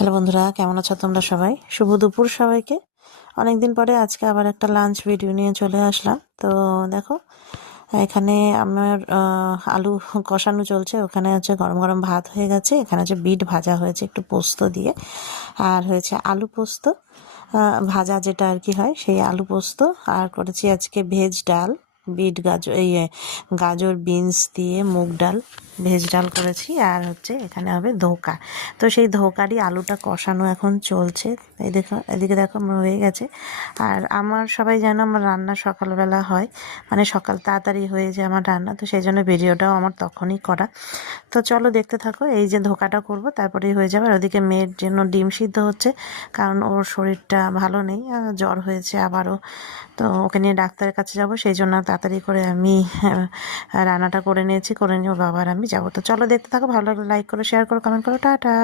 Hello বন্ধুরা, কেমন আছো তোমরা সবাই? শুভ দুপুর সবাইকে। অনেকদিন পরে আজকে আবার একটা লাঞ্চ ভিডিও নিয়ে চলে আসলাম। তো দেখো, এখানে আমার আলু কষানো চলছে। ওখানে হচ্ছে গরম গরম ভাত হয়ে গেছে, এখানে হচ্ছে বিট ভাজা হয়েছে একটু পোস্ত দিয়ে, আর হয়েছে আলু পোস্ত ভাজা, যেটা আর কি হয় সেই আলু পোস্ত। আর করেছি আজকে ভেজ ডাল, বিট গাজর গাজর বিনস দিয়ে মুগ ডাল ভেজ ডাল করেছি। আর হচ্ছে এখানে হবে ধোকা। তো সেই ধোকারই আলুটা কষানো এখন চলছে। এই দেখো, এদিকে দেখো আমার হয়ে গেছে। আর আমার সবাই জানো আমার রান্না সকালবেলা হয়, মানে সকাল তাড়াতাড়ি হয়ে যায় আমার রান্না, তো সেই জন্য ভিডিওটাও আমার তখনই করা। তো চলো দেখতে থাকো। এই যে ধোকাটা করব তারপরেই হয়ে যাবে। আর ওদিকে মেয়ের জন্য ডিম সিদ্ধ হচ্ছে, কারণ ওর শরীরটা ভালো নেই, জ্বর হয়েছে আবারও। তো ওকে নিয়ে ডাক্তারের কাছে যাব, সেই জন্য তাড়াতাড়ি করে আমি রান্নাটা করে নিয়েছি, করে নিয়ে ওর বাবা আর আমি যাবো। তো চলো দেখতে থাকো, ভালো লাগলে লাইক করো, শেয়ার করো, কমেন্ট করো। টাটা।